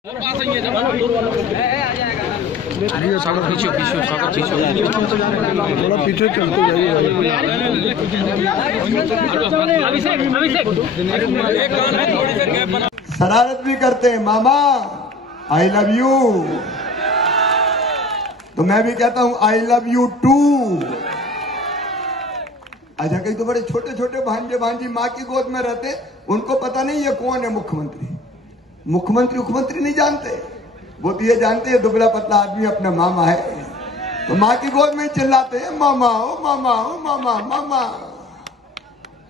सागर पीछे थोड़ा पीछे चलते जाइए। शरारत भी करते हैं मामा, आई लव यू, तो मैं भी कहता हूं आई लव यू टू। अच्छा, कहीं तो बड़े छोटे छोटे भांजे भांजी माँ की गोद में रहते, उनको पता नहीं ये कौन है मुख्यमंत्री। मुख्यमंत्री नहीं जानते, वो तो ये जानते हैं दुबला पतला आदमी अपना मामा है, तो माँ की गोद में चिल्लाते हैं मामा ओ मामा ओ मामा मामा।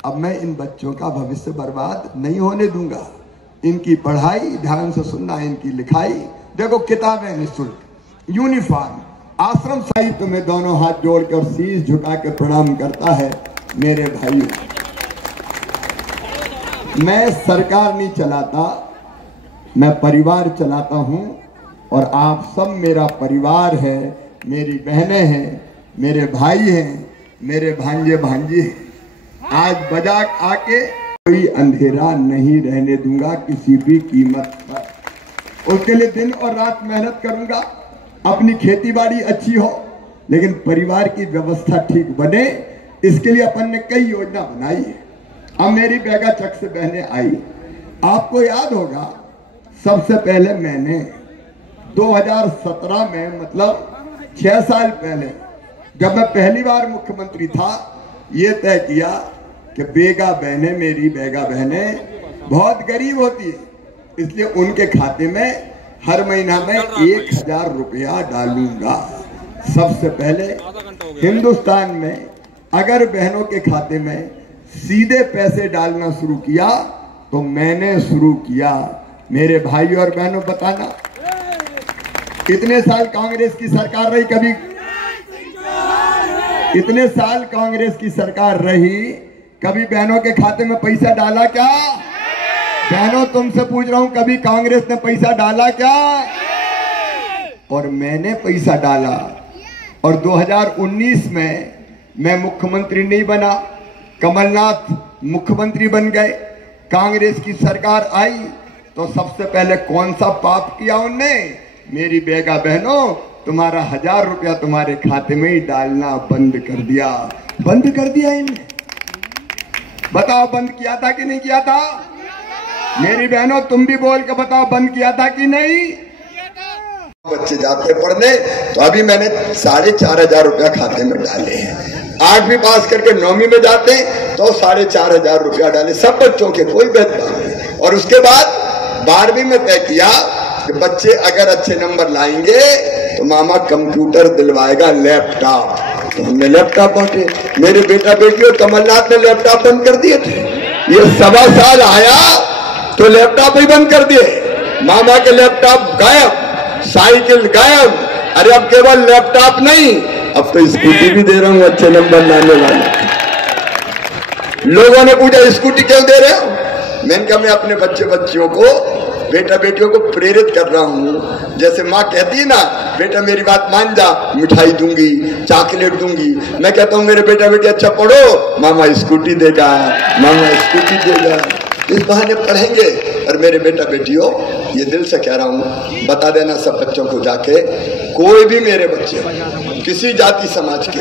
अब मैं इन बच्चों का भविष्य बर्बाद नहीं होने दूंगा। इनकी पढ़ाई ध्यान से सुनना, इनकी लिखाई देखो, किताबें निःशुल्क, यूनिफॉर्म, आश्रम साहित्य में दोनों हाथ जोड़ के और शीश झुका के प्रणाम करता है मेरे भाइयों। मैं सरकार नहीं चलाता, मैं परिवार चलाता हूं, और आप सब मेरा परिवार है, मेरी बहनें हैं, मेरे भाई हैं, मेरे भांजे भांजी हैं। आज बजाक आके कोई अंधेरा नहीं रहने दूंगा किसी भी कीमत पर। उसके लिए दिन और रात मेहनत करूंगा, अपनी खेती बाड़ी अच्छी हो, लेकिन परिवार की व्यवस्था ठीक बने, इसके लिए अपन ने कई योजना बनाई है। अब मेरी बेगा चक से बहनें आई, आपको याद होगा सबसे पहले मैंने 2017 में, मतलब 6 साल पहले, जब मैं पहली बार मुख्यमंत्री था, ये तय किया कि बेगा बहनें, मेरी बेगा बहनें बहुत गरीब होती है, इसलिए उनके खाते में हर महीना में 1000 रुपया डालूंगा। सबसे पहले हिंदुस्तान में अगर बहनों के खाते में सीधे पैसे डालना शुरू किया तो मैंने शुरू किया। मेरे भाई और बहनों, बताना इतने साल कांग्रेस की सरकार रही, कभी इतने साल कांग्रेस की सरकार रही, कभी बहनों के खाते में पैसा डाला क्या? बहनों, तुमसे पूछ रहा हूं, कभी कांग्रेस ने पैसा डाला क्या? और मैंने पैसा डाला, और 2019 में मैं मुख्यमंत्री नहीं बना, कमलनाथ मुख्यमंत्री बन गए, कांग्रेस की सरकार आई, तो सबसे पहले कौन सा पाप किया उनने? मेरी बेगा बहनों, तुम्हारा 1000 रुपया तुम्हारे खाते में ही डालना बंद कर दिया। बंद कर दिया इनने। बताओ बंद किया था कि नहीं किया था? मेरी बहनों, तुम भी बोल के बताओ, बंद किया था कि नहीं? बच्चे जाते पढ़ने, तो अभी मैंने 4500 रुपया खाते में डाले हैं। 8वीं पास करके 9वीं में जाते तो 4500 रुपया डाले, सब बच्चों के, कोई भेदभाव नहीं। और उसके बाद 12वीं में तय किया कि बच्चे अगर अच्छे नंबर लाएंगे तो मामा कंप्यूटर दिलवाएगा, लैपटॉप। तो हमने लैपटॉप बांटे। मेरे बेटा बेटियों, कमलनाथ ने लैपटॉप बंद कर दिए थे, ये 1.25 साल आया तो लैपटॉप ही बंद कर दिए। मामा के लैपटॉप गायब, साइकिल गायब। अरे अब केवल लैपटॉप नहीं, अब तो स्कूटी भी दे रहा हूं अच्छे नंबर लाने वाले। लोगों ने पूछा स्कूटी क्यों दे रहे हो? मैंने कहा मैं अपने बच्चे बच्चियों को, बेटा बेटियों को प्रेरित कर रहा हूं। जैसे माँ कहती है ना, बेटा मेरी बात मान जा, मिठाई दूंगी, चॉकलेट दूंगी। मैं कहता हूं मेरे बेटा बेटी अच्छा पढ़ो, मामा स्कूटी देगा, मामा स्कूटी देगा। इस बहाने पढ़ेंगे। और मेरे बेटा बेटियों, ये दिल से कह रहा हूं, बता देना सब बच्चों को जाके, कोई भी मेरे बच्चे किसी जाति समाज के,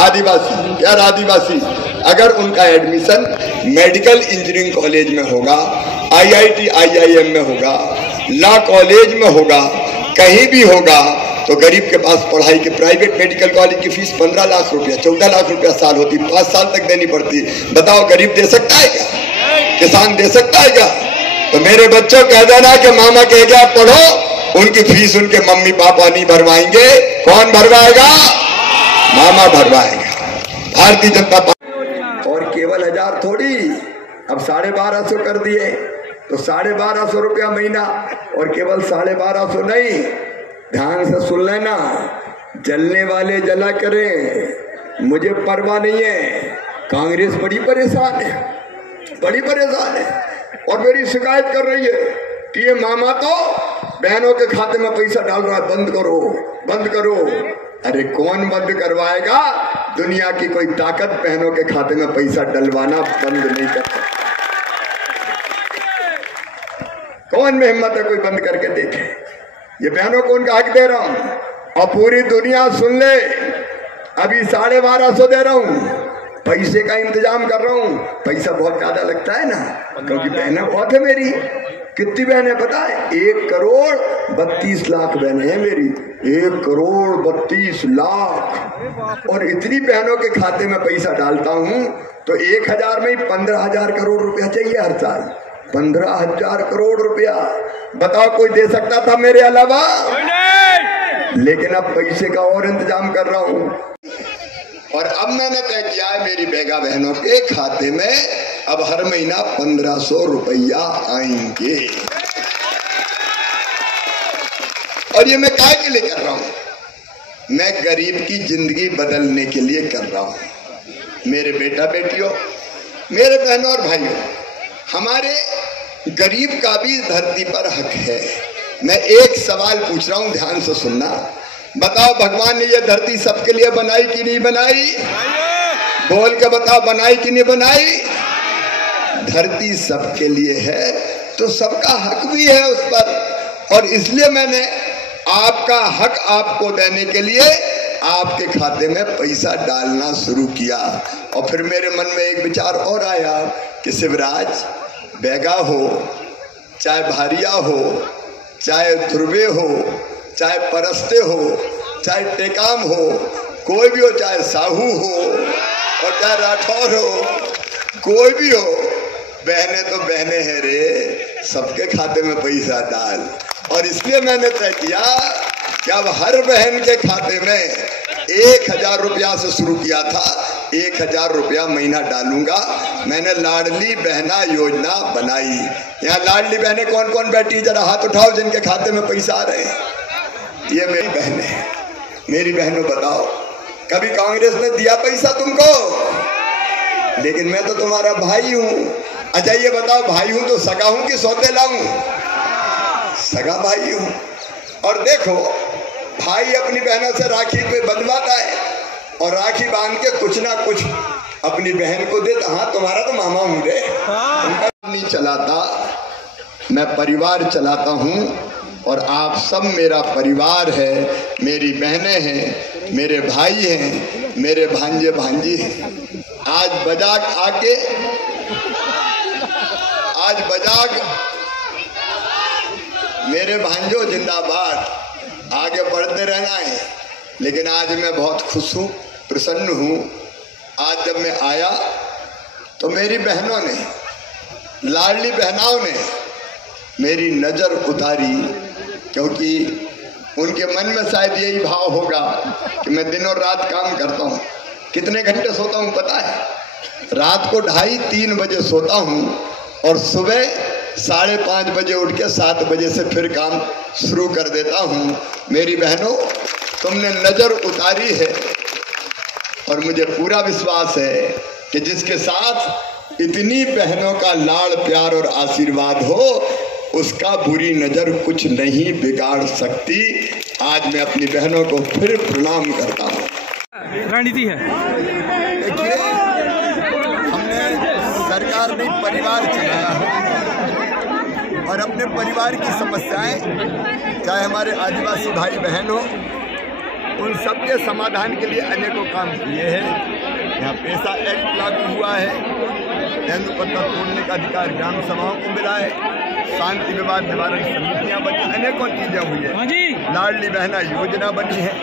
आदिवासी, यार आदिवासी, अगर उनका एडमिशन मेडिकल इंजीनियरिंग कॉलेज में होगा, IIT IIM में होगा, लॉ कॉलेज में होगा, कहीं भी होगा, तो गरीब के पास पढ़ाई के प्राइवेट मेडिकल कॉलेज की फीस 15 लाख रुपया, 14 लाख रुपया साल होती, 5 साल तक देनी पड़ती। बताओ गरीब दे सकता है क्या? किसान दे सकता है क्या? तो मेरे बच्चों कह देना कि मामा कह गया पढ़ो, उनकी फीस उनके मम्मी पापा नहीं भरवाएंगे। कौन भरवाएगा? मामा भरवाएगा, भारतीय जनता पार्टी। और केवल 1000 थोड़ी, अब 1250 कर दिए, तो 1250 रुपया महीना। और केवल 1250 नहीं, ध्यान से सुन लेना, जलने वाले जला करें, मुझे परवाह नहीं है। कांग्रेस बड़ी परेशान है, बड़ी परेशान है, और मेरी शिकायत कर रही है कि ये मामा तो बहनों के खाते में पैसा डाल रहा है, बंद करो, बंद करो। अरे कौन बंद करवाएगा? दुनिया की कोई ताकत बहनों के खाते में पैसा डलवाना बंद नहीं कर सकती। कौन में हिम्मत है कोई बंद करके देखे। ये बहनों को उनका हक दे रहा हूं और पूरी दुनिया सुन ले। अभी 1250 दे रहा हूं, पैसे का इंतजाम कर रहा हूं। पैसा बहुत ज्यादा लगता है ना, क्योंकि बहनें बहुत है मेरी। कितनी बहनें पता है? 1,32,00,000 बहनें हैं मेरी। 1,32,00,000। और इतनी बहनों के खाते में पैसा डालता हूं तो 1000 में ही 15,000 करोड़ रुपया चाहिए हर साल। 15,000 करोड़ रुपया, बताओ कोई दे सकता था मेरे अलावा? लेकिन अब पैसे का और इंतजाम कर रहा हूं। और अब मैंने तय किया है मेरी बेगा बहनों के खाते में अब हर महीना 1500 रुपया आएंगे। और ये मैं काय के लिए कर रहा हूं? मैं गरीब की जिंदगी बदलने के लिए कर रहा हूं। मेरे बेटा बेटियों, मेरे बहनों और भाइयों, हमारे गरीब का भी धरती पर हक है। मैं एक सवाल पूछ रहा हूं, ध्यान से सुनना। बताओ भगवान ने ये धरती सबके लिए बनाई कि नहीं बनाई? बोल के बताओ, बनाई कि नहीं बनाई? धरती सबके लिए है तो सबका हक भी है उस पर। और इसलिए मैंने आपका हक आपको देने के लिए आपके खाते में पैसा डालना शुरू किया। और फिर मेरे मन में एक विचार और आया कि शिवराज, बेगा हो, चाहे भारिया हो, चाहे ध्रुवे हो, चाहे परस्ते हो, चाहे टेकाम हो, कोई भी हो, चाहे साहू हो और चाहे राठौर हो, कोई भी हो, बहने तो बहने हैं रे, सबके खाते में पैसा डाल। और इसलिए मैंने तय किया कि अब हर बहन के खाते में 1000 रुपया से शुरू किया था, 1000 रुपया महीना डालूंगा। मैंने लाडली बहना योजना बनाई। यहाँ लाडली बहने कौन कौन बैठी, जरा हाथ उठाओ जिनके खाते में पैसा आ रहे हैं। ये मेरी बहन है। मेरी बहनों बताओ, कभी कांग्रेस ने दिया पैसा तुमको? लेकिन मैं तो तुम्हारा भाई हूं। अच्छा ये बताओ, भाई हूं तो सगा हूं कि सौतेला हूं? सगा भाई हूं। और देखो, भाई अपनी बहनों से राखी पे बंधवाता है और राखी बांध के कुछ ना कुछ अपनी बहन को देता। हाँ, तुम्हारा तो मामा हूं रे। नहीं चलाता, मैं परिवार चलाता हूं और आप सब मेरा परिवार है। मेरी बहनें हैं, मेरे भाई हैं, मेरे भांजे भांजी हैं। आज बजाग आके, आज बजाग मेरे भांजो जिंदाबाद, आगे बढ़ते रहना है। लेकिन आज मैं बहुत खुश हूँ, प्रसन्न हूँ। आज जब मैं आया तो मेरी बहनों ने, लाडली बहनाओं ने मेरी नज़र उतारी, क्योंकि उनके मन में शायद यही भाव होगा कि मैं दिन और रात काम करता हूँ। कितने घंटे सोता हूँ पता है? रात को 2:30-3 बजे सोता हूँ और सुबह 5:30 बजे उठ के 7 बजे से फिर काम शुरू कर देता हूँ। मेरी बहनों, तुमने नज़र उतारी है और मुझे पूरा विश्वास है कि जिसके साथ इतनी बहनों का लाड़ प्यार और आशीर्वाद हो, उसका बुरी नज़र कुछ नहीं बिगाड़ सकती। आज मैं अपनी बहनों को फिर प्रणाम करता हूँ। रणनीति है, देखिए, हमने सरकार ने परिवार चलाया है और अपने परिवार की समस्याएं, चाहे हमारे आदिवासी भाई बहन हो, उन सब के समाधान के लिए अनेकों काम किए हैं। यहाँ पैसा एक्ट लागू हुआ है, तेंदुपत्ता तोड़ने का अधिकार ग्राम सभाओं को मिला है, शांति विवाद निवारण समितियाँ बनी, अनेकों चीजें हुई है। लाडली बहना योजना बनी है।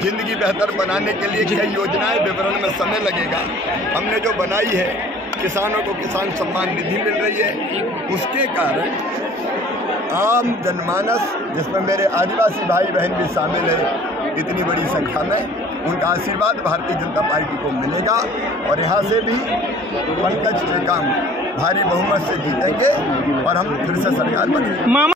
जिंदगी बेहतर बनाने के लिए कई योजनाएं, विवरण में समय लगेगा, हमने जो बनाई है। किसानों को किसान सम्मान निधि मिल रही है। उसके कारण आम जनमानस, जिसमें मेरे आदिवासी भाई बहन भी शामिल है इतनी बड़ी संख्या में, उनका आशीर्वाद भारतीय जनता पार्टी को मिलेगा। और यहाँ से भी पंकज टेकाम भारी बहुमत से जीतेंगे और हम फिर से सरकार बनेंगे।